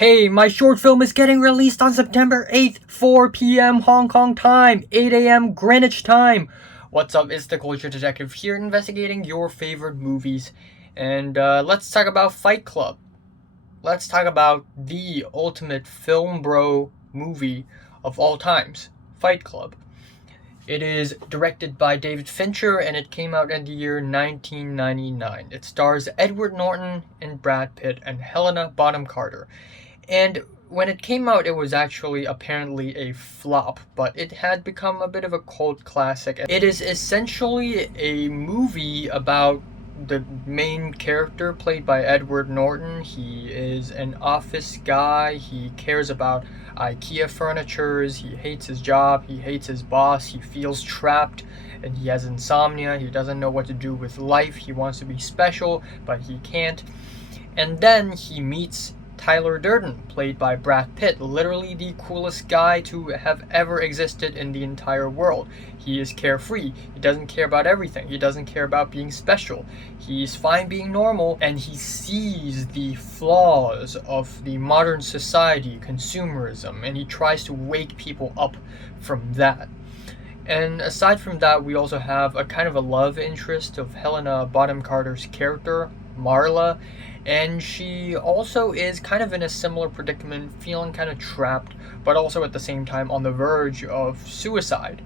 Hey, my short film is getting released on September 8th, 4 p.m. Hong Kong time, 8 a.m. Greenwich time. What's up? It's the Culture Detective here, investigating your favorite movies. And let's talk about Fight Club. Let's talk about the ultimate film bro movie of all times, Fight Club. It is directed by David Fincher and it came out in the year 1999. It stars Edward Norton and Brad Pitt and Helena Bonham Carter. And when it came out, it was actually apparently a flop, but it had become a bit of a cult classic. It is essentially a movie about the main character played by Edward Norton. He is an office guy. He cares about IKEA furnitures. He hates his job. He hates his boss. He feels trapped and he has insomnia. He doesn't know what to do with life. He wants to be special, but he can't. And then he meets Tyler Durden, played by Brad Pitt, literally the coolest guy to have ever existed in the entire world. He is carefree. He doesn't care about everything. He doesn't care about being special. He's fine being normal, and he sees the flaws of the modern society, consumerism, and he tries to wake people up from that. And aside from that, we also have a kind of a love interest of Helena Bonham Carter's character, Marla, and she also is kind of in a similar predicament, feeling kind of trapped, but also at the same time on the verge of suicide.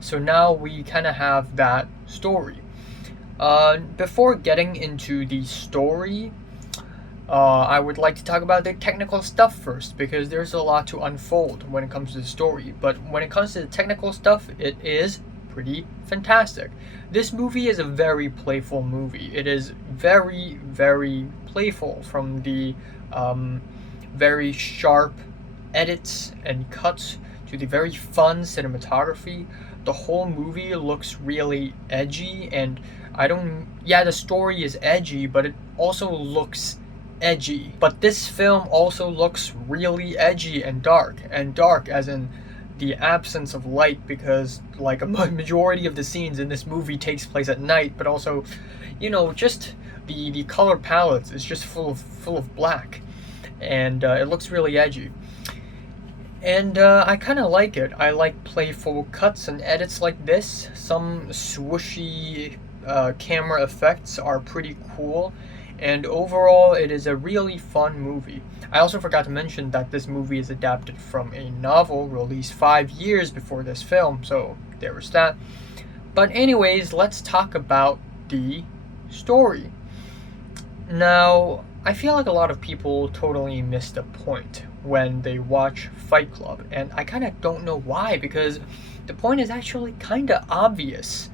So now we kind of have that story. Before getting into the story, I would like to talk about the technical stuff first, because there's a lot to unfold when it comes to the story. But when it comes to the technical stuff, it is pretty fantastic. This movie is a very playful movie. It is very, very playful, from the very sharp edits and cuts to the very fun cinematography. The whole movie looks really edgy, and the story is edgy, but it also looks edgy. But this film also looks really edgy and dark as in the absence of light, because like a majority of the scenes in this movie takes place at night, but also, just the color palettes is just full of black, and it looks really edgy. And I kind of like it. I like playful cuts and edits like this. Some swooshy camera effects are pretty cool, and overall it is a really fun movie. I also forgot to mention that this movie is adapted from a novel released 5 years before this film, so there was that. But anyways, let's talk about the story. Now, I feel like a lot of people totally miss the point when they watch Fight Club, and I kind of don't know why, because the point is actually kind of obvious.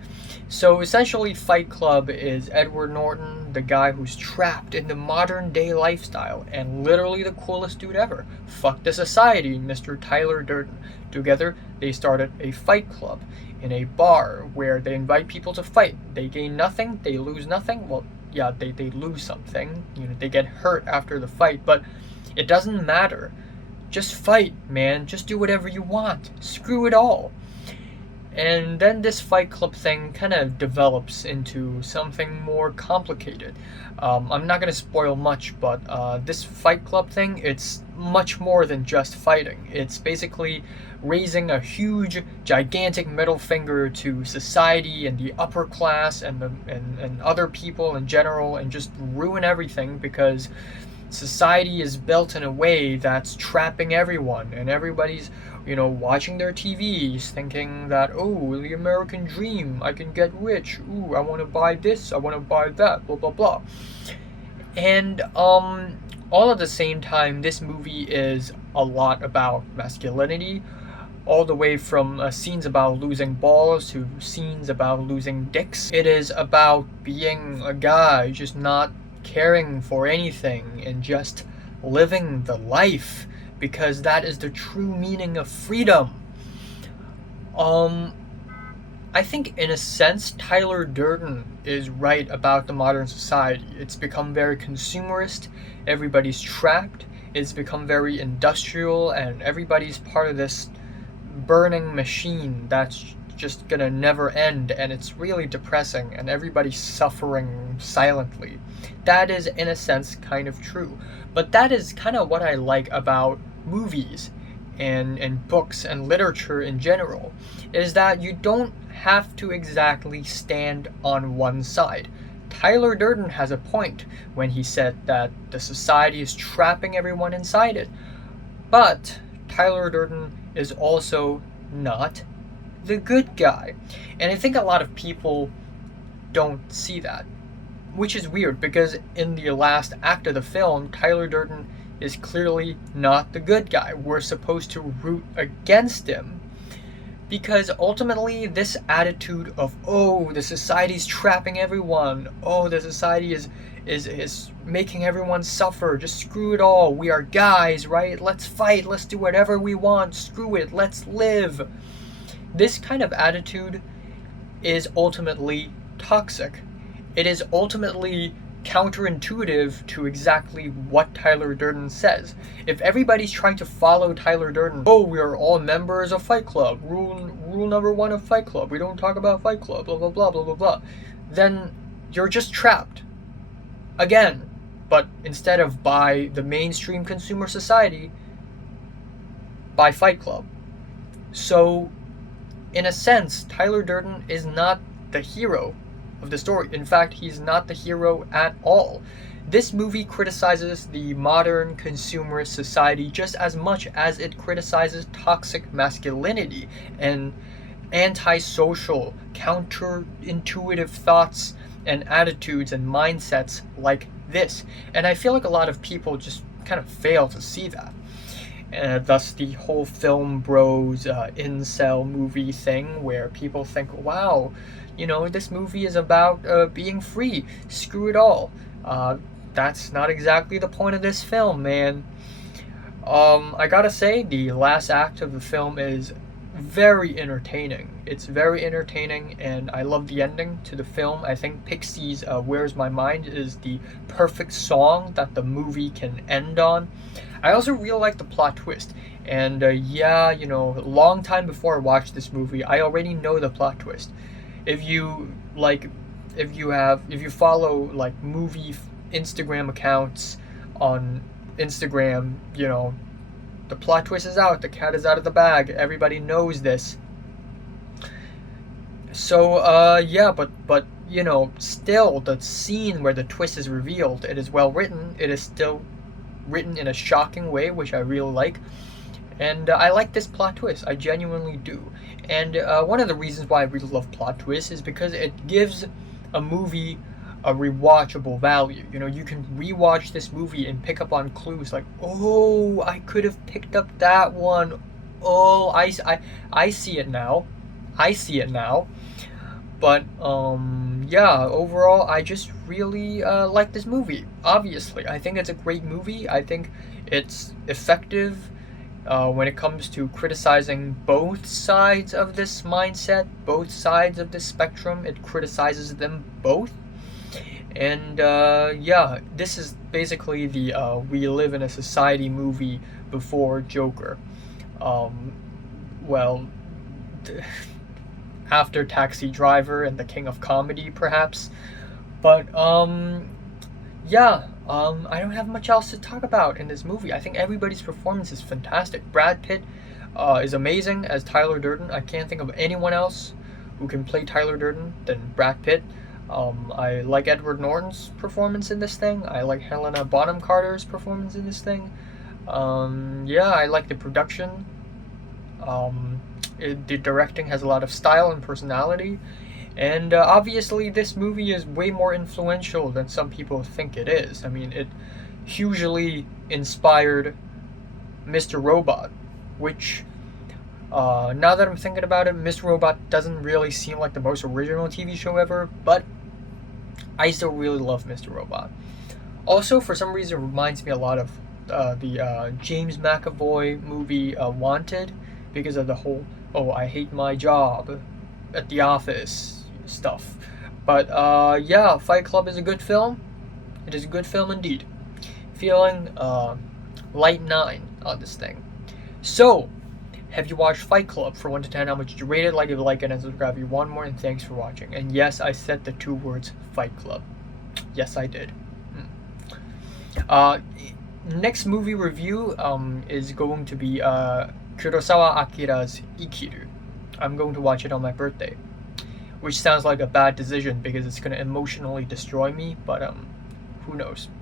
So essentially, Fight Club is Edward Norton, the guy who's trapped in the modern day lifestyle, and literally the coolest dude ever. Fuck the society, Mr. Tyler Durden. Together, they started a fight club in a bar where they invite people to fight. They gain nothing, they lose nothing. Well, yeah, they lose something. They get hurt after the fight, but it doesn't matter. Just fight, man. Just do whatever you want. Screw it all. And then this Fight Club thing kind of develops into something more complicated. I'm not going to spoil much, but this Fight Club thing, it's much more than just fighting. It's basically raising a huge, gigantic middle finger to society and the upper class and other people in general, and just ruin everything, because society is built in a way that's trapping everyone, and everybody's watching their TVs thinking that, oh, the American dream, I can get rich, ooh, I want to buy this, I want to buy that, blah blah blah. And all at the same time, this movie is a lot about masculinity, all the way from scenes about losing balls to scenes about losing dicks. It is about being a guy, just not caring for anything and just living the life, because that is the true meaning of freedom. I think in a sense Tyler Durden is right about the modern society. It's become very consumerist, everybody's trapped, it's become very industrial, and everybody's part of this burning machine that's just gonna never end, and it's really depressing, and everybody's suffering silently. That is, in a sense, kind of true. But that is kind of what I like about movies and books and literature in general, is that you don't have to exactly stand on one side. Tyler Durden has a point when he said that the society is trapping everyone inside it. But Tyler Durden is also not the good guy. And I think a lot of people don't see that, which is weird because in the last act of the film, Tyler Durden is clearly not the good guy. We're supposed to root against him because ultimately this attitude of, oh, the society's trapping everyone, oh, the society is making everyone suffer, just screw it all, we are guys, right? Let's fight, let's do whatever we want, screw it, let's live. This kind of attitude is ultimately toxic. It is ultimately counterintuitive to exactly what Tyler Durden says. If everybody's trying to follow Tyler Durden, oh, we are all members of Fight Club, rule number 1 of Fight Club, we don't talk about Fight Club, blah blah blah blah blah blah, then you're just trapped again. But instead of by the mainstream consumer society, by Fight Club. So in a sense, Tyler Durden is not the hero of the story. In fact, he's not the hero at all. This movie criticizes the modern consumerist society just as much as it criticizes toxic masculinity and antisocial, counterintuitive thoughts and attitudes and mindsets like this. And I feel like a lot of people just kind of fail to see that. Thus the whole film bros incel movie thing where people think, wow, this movie is about being free, screw it all. That's not exactly the point of this film, man. I gotta say, the last act of the film is very entertaining. It's very entertaining, and I love the ending to the film. I think Pixies' Where's My Mind is the perfect song that the movie can end on. I also really like the plot twist, and a long time before I watched this movie, I already know the plot twist. If you follow like movie Instagram accounts on Instagram, the plot twist is out, the cat is out of the bag, everybody knows this. So but still the scene where the twist is revealed, it is well written, it is still written in a shocking way, which I really like. And I like this plot twist, I genuinely do. And one of the reasons why I really love plot twists is because it gives a movie a rewatchable value. You can rewatch this movie and pick up on clues like, oh, I could have picked up that one. Oh, I see it now. But overall, I just really like this movie. Obviously, I think it's a great movie. I think it's effective when it comes to criticizing both sides of this mindset, both sides of this spectrum. It criticizes them both. And this is basically the We Live in a Society movie before Joker. After Taxi Driver and The King of Comedy, perhaps. But I don't have much else to talk about in this movie. I think everybody's performance is fantastic. Brad Pitt is amazing as Tyler Durden. I can't think of anyone else who can play Tyler Durden than Brad Pitt. I like Edward Norton's performance in this thing. I like Helena Bonham Carter's performance in this thing. I like the production. The directing has a lot of style and personality. And obviously this movie is way more influential than some people think it is. I mean, it hugely inspired Mr. Robot, which, now that I'm thinking about it, Mr. Robot doesn't really seem like the most original TV show ever, but I still really love Mr. Robot. Also, for some reason, it reminds me a lot of the James McAvoy movie Wanted, because of the whole, oh, I hate my job at the office stuff. But Fight Club is a good film. It is a good film indeed. Feeling light 9 on this thing. So, Have you watched Fight Club? For 1 to 10, how much did you rate it? Like if you like it and subscribe if you want more, and thanks for watching. And yes, I said the 2 words Fight Club. Yes, I did. Next movie review is going to be Kurosawa Akira's Ikiru. I'm going to watch it on my birthday, which sounds like a bad decision because it's going to emotionally destroy me, but who knows.